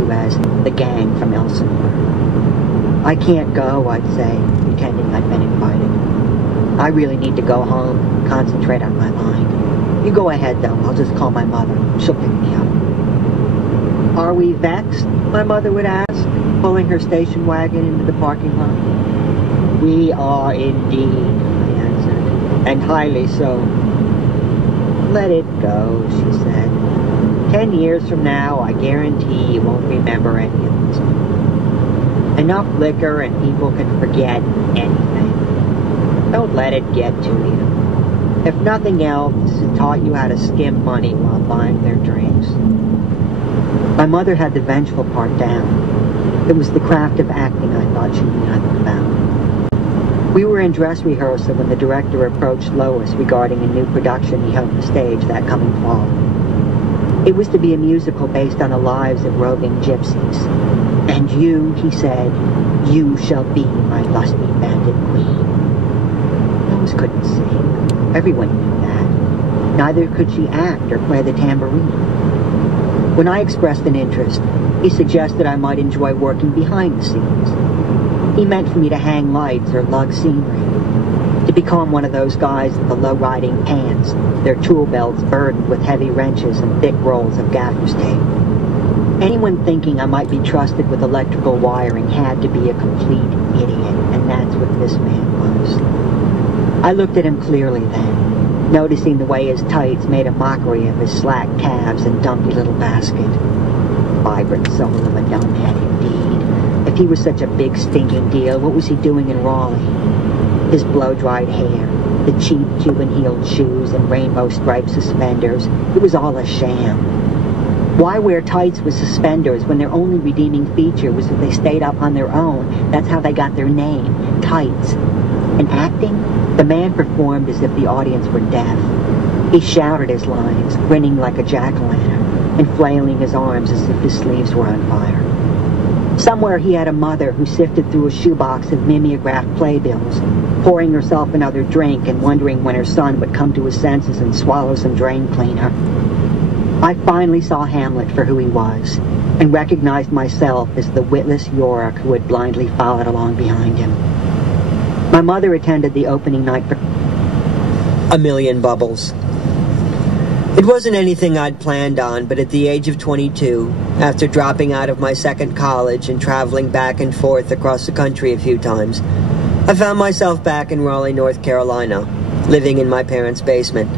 to as the gang from Elsinore. I can't go, I'd say, pretending I'd been invited. I really need to go home, concentrate on my line. You go ahead, though. I'll just call my mother. She'll pick me up. Are we vexed? My mother would ask, pulling her station wagon into the parking lot. We are indeed, I answered, and highly so. Let it go, she said. 10 years from now, I guarantee you won't remember any of this. Enough liquor and people can forget anything. Don't let it get to you. If nothing else, it taught you how to skim money while buying their drinks. My mother had the vengeful part down. It was the craft of acting I thought she knew nothing about. We were in dress rehearsal when the director approached Lois regarding a new production he hoped to stage that coming fall. It was to be a musical based on the lives of roving gypsies. And you, he said, you shall be my lusty bandit queen. Lois couldn't sing. Everyone knew that. Neither could she act or play the tambourine. When I expressed an interest, he suggested I might enjoy working behind the scenes. He meant for me to hang lights or lug scenery, to become one of those guys with the low-riding pants, their tool belts burdened with heavy wrenches and thick rolls of gaffer's tape. Anyone thinking I might be trusted with electrical wiring had to be a complete idiot, and that's what this man was. I looked at him clearly then, noticing the way his tights made a mockery of his slack calves and dumpy little basket. Vibrant soul of a dumbhead indeed. If he was such a big stinking deal, what was he doing in Raleigh? His blow-dried hair, the cheap Cuban-heeled shoes and rainbow-striped suspenders, it was all a sham. Why wear tights with suspenders when their only redeeming feature was that they stayed up on their own? That's how they got their name, tights. And acting? The man performed as if the audience were deaf. He shouted his lines, grinning like a jack-o'-lantern, and flailing his arms as if his sleeves were on fire. Somewhere he had a mother who sifted through a shoebox of mimeographed playbills, pouring herself another drink and wondering when her son would come to his senses and swallow some drain cleaner. I finally saw Hamlet for who he was, and recognized myself as the witless Yorick who had blindly followed along behind him. My mother attended the opening night for A Million Bubbles. It wasn't anything I'd planned on, but at the age of 22, after dropping out of my second college and traveling back and forth across the country a few times, I found myself back in Raleigh, North Carolina, living in my parents' basement.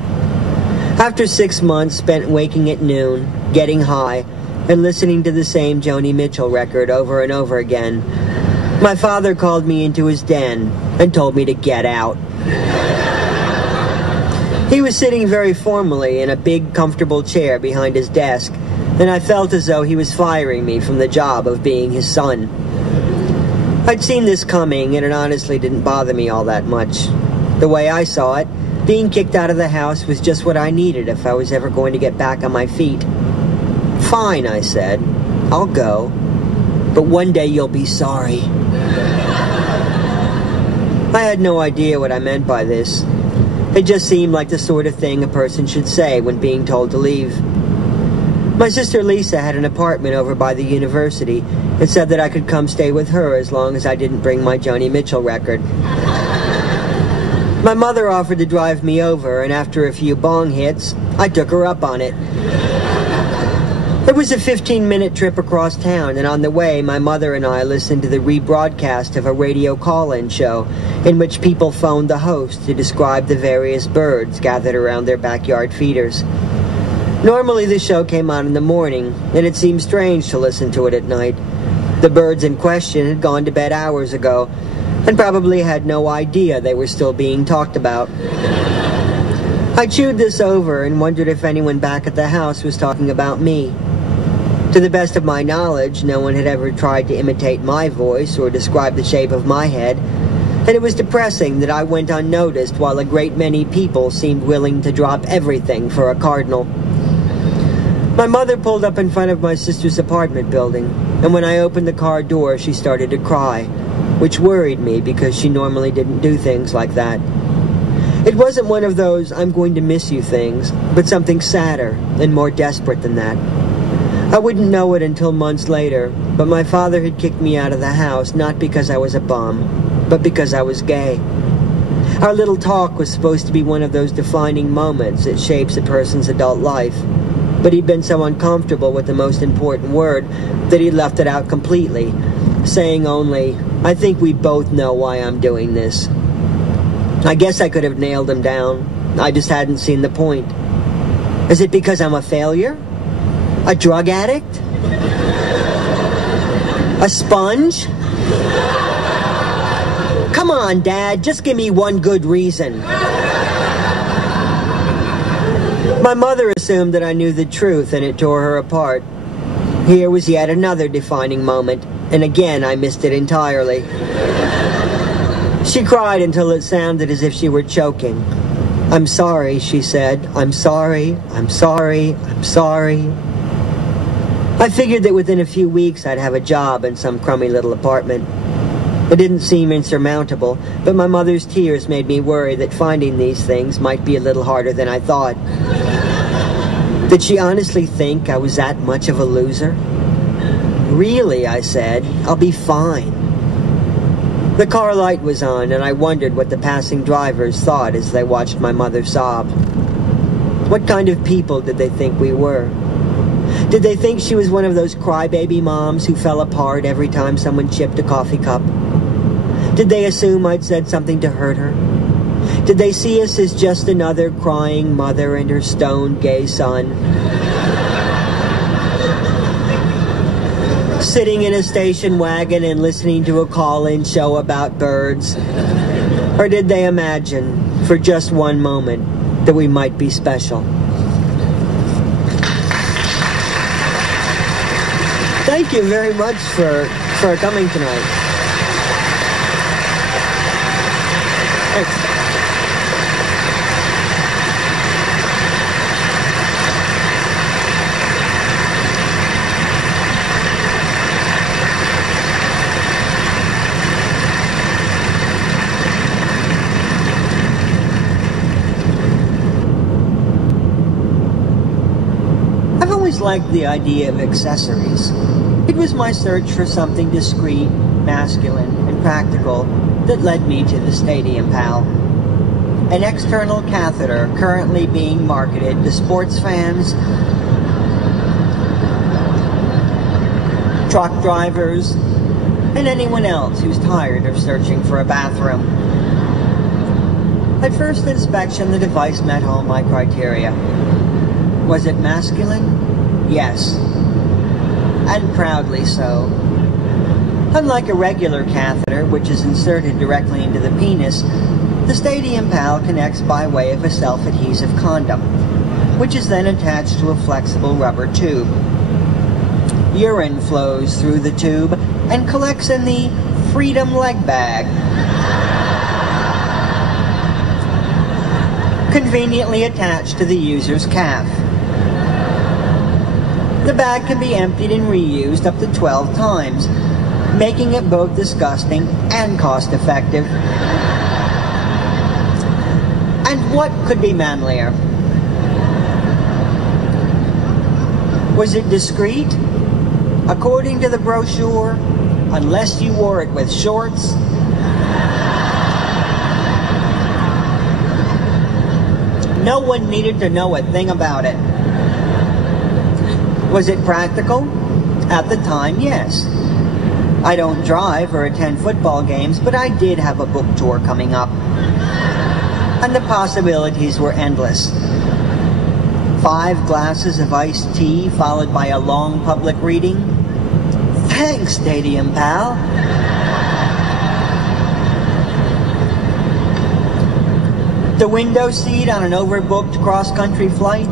After 6 months spent waking at noon, getting high, and listening to the same Joni Mitchell record over and over again, my father called me into his den and told me to get out. He was sitting very formally in a big, comfortable chair behind his desk, and I felt as though he was firing me from the job of being his son. I'd seen this coming, and it honestly didn't bother me all that much. The way I saw it, being kicked out of the house was just what I needed if I was ever going to get back on my feet. Fine, I said. I'll go. But one day you'll be sorry. I had no idea what I meant by this. It just seemed like the sort of thing a person should say when being told to leave. My sister Lisa had an apartment over by the university and said that I could come stay with her as long as I didn't bring my Joni Mitchell record. My mother offered to drive me over, and after a few bong hits, I took her up on it. It was a 15-minute trip across town, and on the way, my mother and I listened to the rebroadcast of a radio call-in show in which people phoned the host to describe the various birds gathered around their backyard feeders. Normally, the show came on in the morning, and it seemed strange to listen to it at night. The birds in question had gone to bed hours ago, and probably had no idea they were still being talked about. I chewed this over and wondered if anyone back at the house was talking about me. To the best of my knowledge, no one had ever tried to imitate my voice or describe the shape of my head, and it was depressing that I went unnoticed while a great many people seemed willing to drop everything for a cardinal. My mother pulled up in front of my sister's apartment building, and when I opened the car door, she started to cry, which worried me because she normally didn't do things like that. It wasn't one of those I'm going to miss you things, but something sadder and more desperate than that. I wouldn't know it until months later, but my father had kicked me out of the house, not because I was a bum, but because I was gay. Our little talk was supposed to be one of those defining moments that shapes a person's adult life, but he'd been so uncomfortable with the most important word that he left it out completely, saying only, "I think we both know why I'm doing this." I guess I could have nailed him down. I just hadn't seen the point. Is it because I'm a failure? A drug addict? A sponge? Come on, Dad, just give me one good reason. My mother assumed that I knew the truth, and it tore her apart. Here was yet another defining moment, and again I missed it entirely. She cried until it sounded as if she were choking. "I'm sorry," she said. "I'm sorry, I'm sorry, I'm sorry." I figured that within a few weeks I'd have a job in some crummy little apartment. It didn't seem insurmountable, but my mother's tears made me worry that finding these things might be a little harder than I thought. Did she honestly think I was that much of a loser? "Really," I said, "I'll be fine." The car light was on, and I wondered what the passing drivers thought as they watched my mother sob. What kind of people did they think we were? Did they think she was one of those crybaby moms who fell apart every time someone chipped a coffee cup? Did they assume I'd said something to hurt her? Did they see us as just another crying mother and her stoned gay son? Sitting in a station wagon and listening to a call-in show about birds? Or did they imagine, for just one moment, that we might be special? Thank you very much for coming tonight. Thanks. I've always liked the idea of accessories. It was my search for something discreet, masculine, and practical that led me to the Stadium Pal. An external catheter currently being marketed to sports fans, truck drivers, and anyone else who's tired of searching for a bathroom. At first inspection, the device met all my criteria. Was it masculine? Yes. And proudly so. Unlike a regular catheter, which is inserted directly into the penis, the Stadium Pal connects by way of a self-adhesive condom, which is then attached to a flexible rubber tube. Urine flows through the tube and collects in the Freedom leg bag, conveniently attached to the user's calf. The bag can be emptied and reused up to 12 times, making it both disgusting and cost-effective. And what could be manlier? Was it discreet? According to the brochure, unless you wore it with shorts. No one needed to know a thing about it. Was it practical? At the time, yes. I don't drive or attend football games, but I did have a book tour coming up. And the possibilities were endless. 5 glasses of iced tea followed by a long public reading? Thanks, Stadium Pal. The window seat on an overbooked cross-country flight?